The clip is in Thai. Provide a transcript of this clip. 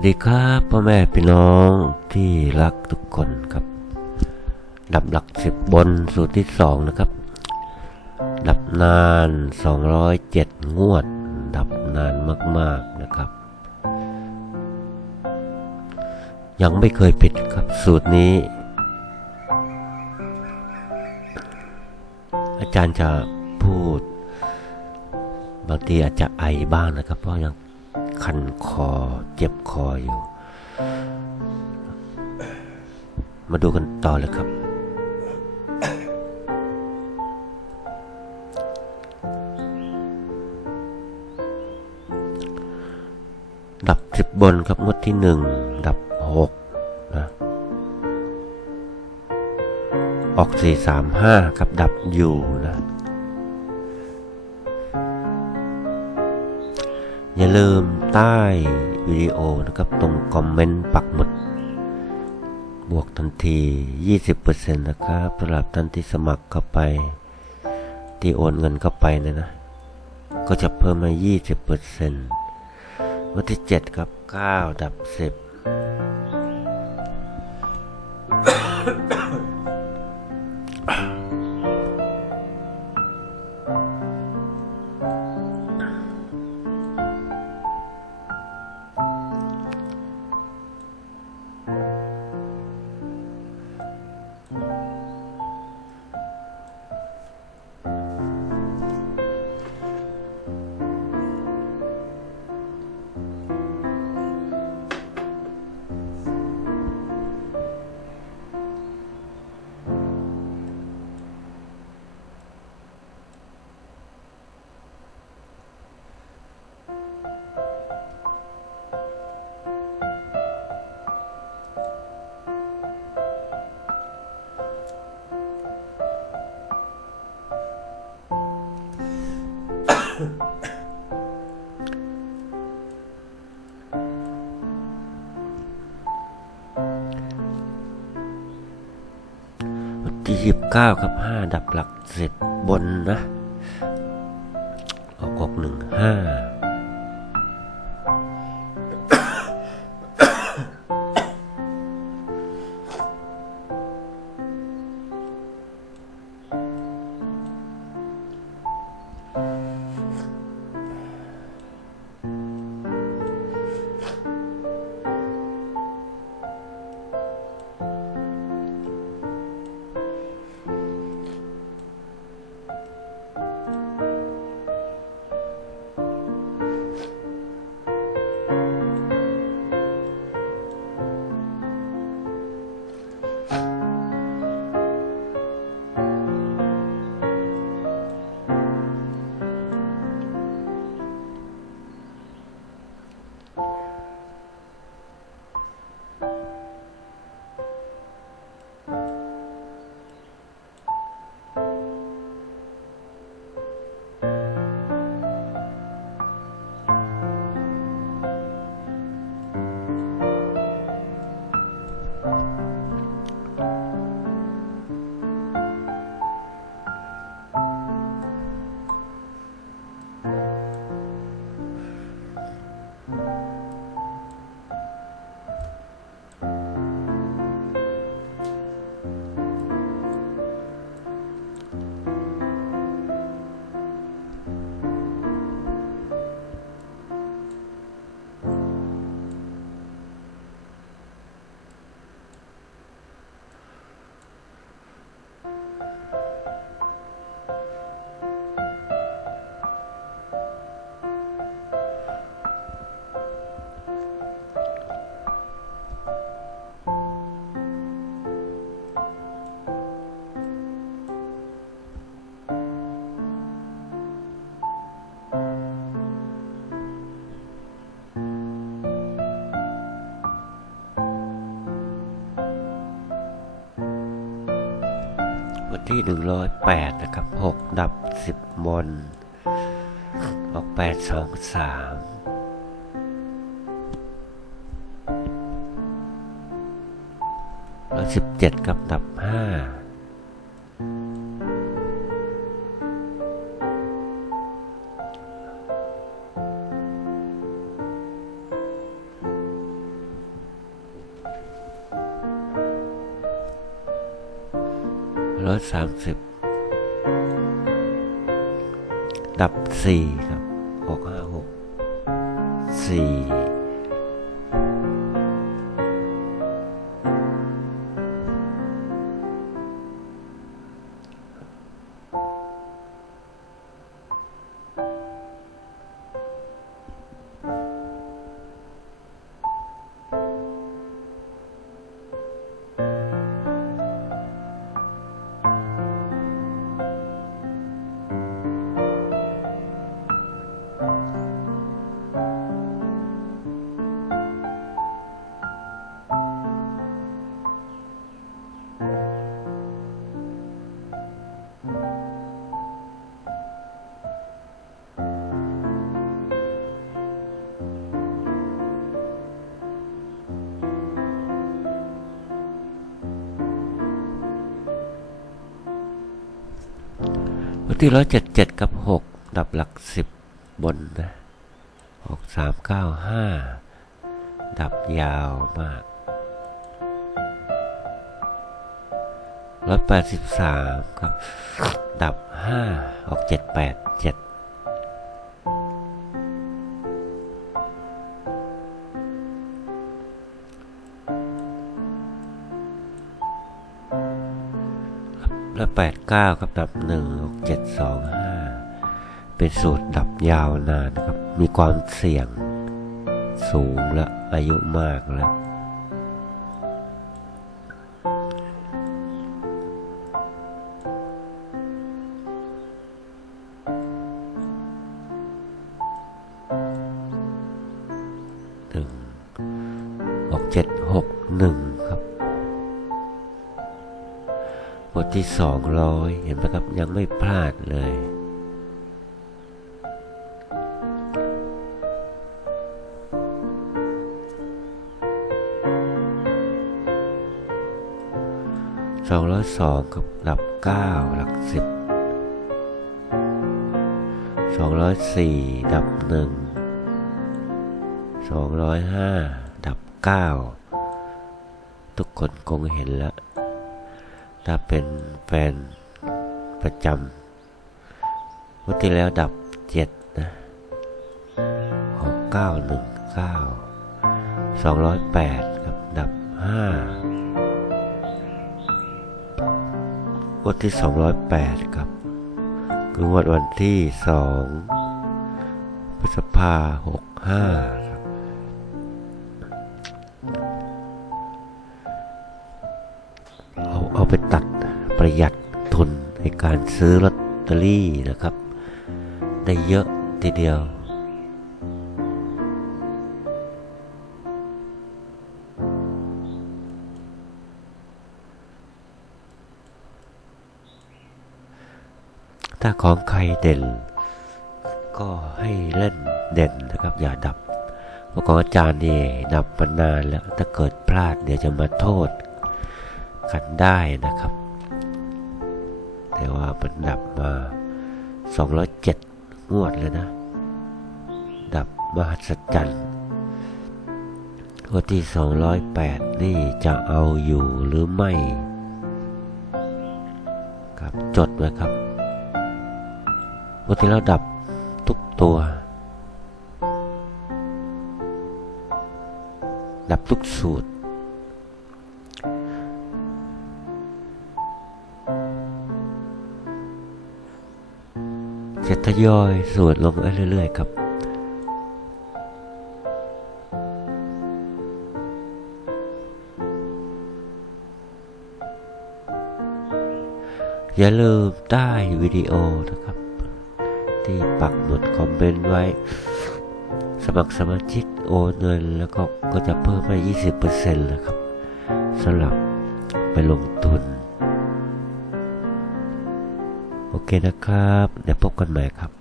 สดีครับพ่อแม่พี่น้องที่รักทุกคนครับ ดับหลักสิบบนสูตรที่สองนะครับ ดับนานสองร้อยเจ็ดงวด ดับนานมากๆนะครับ ยังไม่เคยผิดครับสูตรนี้ อาจารย์จะพูด บางทีอาจจะไอบ้างนะครับ เพราะยัง คันคอ เจ็บคออยู่ มาดูกันต่อเลยครับ ดับสิบบนครับงวดที่หนึ่ง ดับหกนะ ออกสี่สามห้าครับดับอยู่นะ อย่าลืมใต้วิดีโอนะครับตรงคอมเมนต์ปักหมุด บวกทันที 20%นะครับสำหรับท่านที่สมัครเข้าไป ที่โอนเงินเข้าไปเนยนะ ก็จะเพิ่มมา 20%วันที่ 7 ครับ 9 ดับ 10 ที่ยี่สิบเก้าครับห้าดับหลักสิบบนนะ ออกออกหนึ่งห้า วัน ที่หนึ่งร้อยแปดนะครับหกดับสิบนออกแปดสองสามร้อยสิบเจ็ดกับดับห้า ร้อยสามสิบดับสี่ครับหกห้าหกสี่ ที่ร้อยเจ็ดเจ็ดกับหกดับหลักสิบบนนะหกสามเก้าห้าดับยาวมากร้อยแปดสิบสามครับ ดับห้าออกเจ็ดแปดเจ็ด แล้วแปดเก้าครับดับหนึ่งออกเจ็ดสองห้าเป็นสูตรดับยาวนานครับ มีความเสี่ยงสูงและอายุมากแล้วหนึ่งออกเจ็ดหกหนึ่ง ทที่สองร้อยเห็นไหมครับยังไม่พลาดเลย สองร้อยสองครับหลับเก้าหลักสิบสองร้อยสี่ดับหนึ่งสองร้อยห้าดับเก้าทุกคนคงเห็นแล้ว ถ้าเป็นแฟนประจำวันที่แล้วดับเจ็ดนะหกเก้าหนึ่งเก้าสองร้อยแปดครับดับห้าวันที่สองร้อยแปดครับคือวันวันที่สองพฤษภาหกห้า ไปตัดประหยัดทุนในการซื้อลอตเตอรี่นะครับ ได้เยอะทีเดียวถ้าของใครเด่น ก็ให้เล่นเด่นนะครับ อย่าดับเพราะของอาจารย์นี่ดับมานานแล้ว ถ้าเกิดพลาดเดี๋ยวจะมาโทษ กันได้นะครับ แต่ว่ามันดับมา 207 งวดเลยนะ ดับมหัศจรรย์งวดที่ 208 นี่จะเอาอยู่หรือไม่ ครับจดไว้ครับงวดที่แล้วดับทุกตัว ดับทุกสูตร ทยอยสวดลงเรื่อย ๆ ครับอย่าลืมใต้วิดีโอนะครับ ที่ปักหมุดคอมเมนต์ไว้ สมัครสมาชิกโอนเงินแล้วก็ก็จะเพิ่มไป20%เลยครับสำหรับไปลงทุน โอเคนะครับ เดี๋ยวพบกันใหม่ครับ